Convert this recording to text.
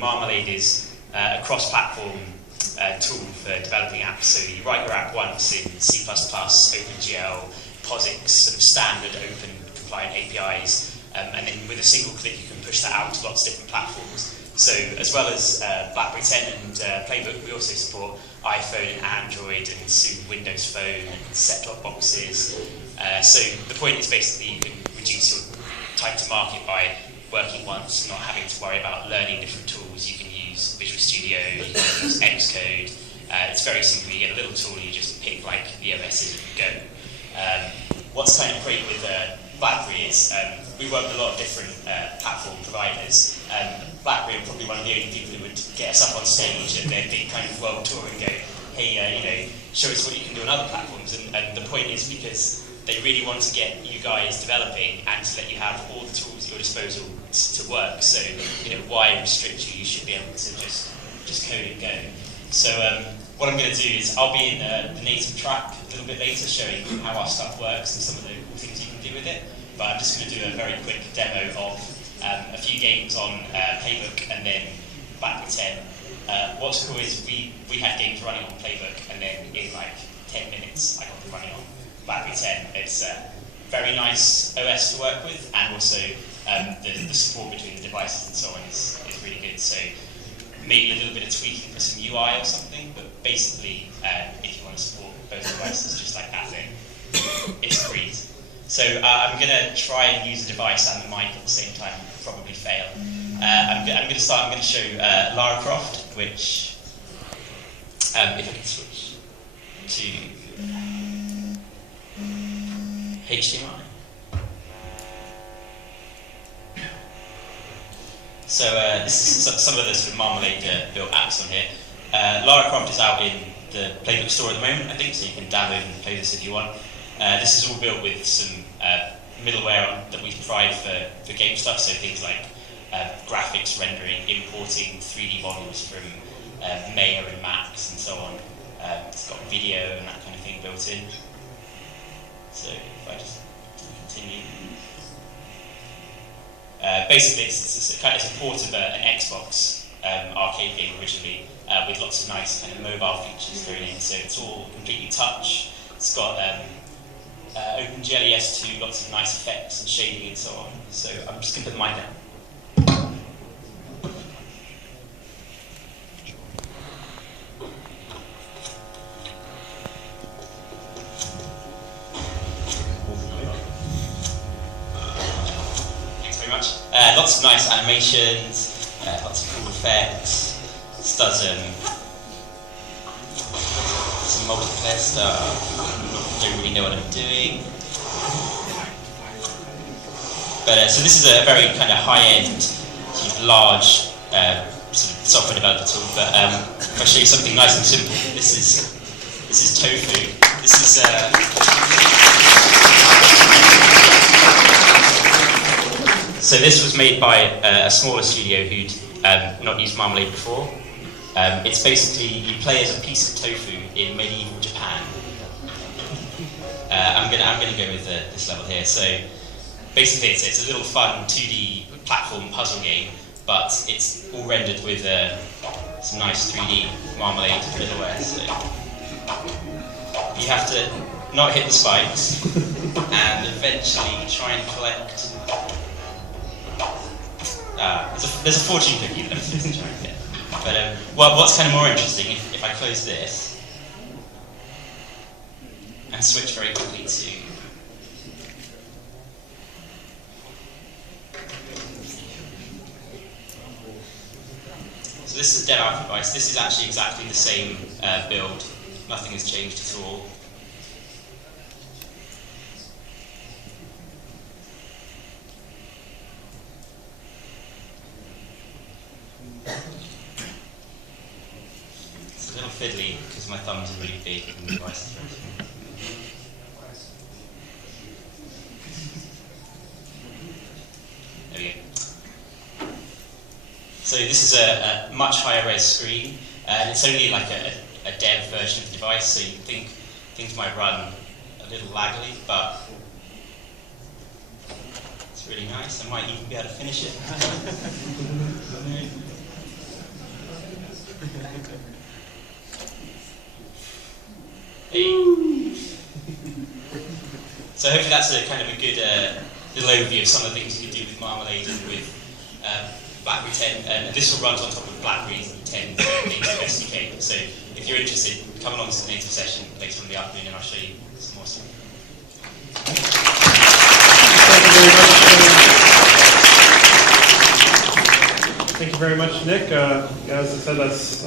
Marmalade is a cross-platform tool for developing apps. So you write your app once in C++, OpenGL, POSIX, sort of standard open compliant APIs, and then with a single click you can push that out to lots of different platforms. So as well as BlackBerry 10 and Playbook, we also support iPhone and Android and soon Windows Phone and set-top boxes. So the point is basically you can reduce your time to market by working once, not having to worry about learning different tools. You can use Visual Studio, you can use Xcode. It's very simple. You get a little tool and you just pick like the OSs and go. What's kind of great with BlackBerry is we work with a lot of different platform providers. BlackBerry are probably one of the only people who would get us up on stage at their big kind of world tour and go, hey, show us what you can do on other platforms. And the point is because they really want to get you guys developing and to let you have all the tools at your disposal to work. So, why restrict you? You should be able to just code and go. So, what I'm going to do is I'll be in the native track a little bit later, showing how our stuff works and some of the things you can do with it. But I'm just going to do a very quick demo of a few games on Playbook and then BlackBerry 10. What's cool is we had games running on Playbook, and then in like 10 minutes I got them running on BlackBerry 10. It's a very nice OS to work with, and also the support between the devices and so on is really good. So maybe a little bit of tweaking for some UI or something, but basically if you want to support both devices just like that, then it's free. So I'm going to try and use the device and the mic at the same time, probably fail. I'm going to start. I'm going to show Lara Croft, which if I can switch to HDMI. So this is some of the sort of Marmalade built apps on here. Lara Croft is out in the Playbook store at the moment, I think, so you can download and play this if you want. This is all built with some middleware that we provide for game stuff, so things like graphics rendering, importing 3D models from Maya and Max and so on. It's got video and that kind of thing built in. So if I just continue. Basically, it's a port of an Xbox arcade game originally, with lots of nice kind of mobile features thrown in. So it's all completely touch. It's got OpenGL ES2, lots of nice effects and shading and so on. So I'm just going to put the mic down. Lots of nice animations, lots of cool effects. This does some multiplayer stuff. Don't really know what I'm doing. But so this is a very kind of high-end, sort of large sort of software developer tool. But if I show you something nice and simple, this is Tofu. This is So this was made by a smaller studio who'd not used Marmalade before. It's basically, you play as a piece of tofu in medieval Japan. I'm gonna go with this level here. So basically it's a little fun 2D platform puzzle game, but it's all rendered with some nice 3D Marmalade middleware. So you have to not hit the spikes and eventually try and collect. There's a fortune cookie that I'm supposed to try and get. But what's kind of more interesting, if I close this and switch very quickly to so this is a dev alpha device. This is actually exactly the same build. Nothing has changed at all. It's a little fiddly because my thumbs are really big and the device is very small. There we go. So this is a much higher res screen, and it's only like a dev version of the device, so you think things might run a little laggily, but it's really nice. I might even be able to finish it. So hopefully that's a kind of a good little overview of some of the things you can do with Marmalade and with BlackBerry 10. And this will run on top of BlackBerry 10 native SDK. So if you're interested, come along to the native session later on in the afternoon and I'll show you some more stuff. Thank you very much, Nick. As I said, that's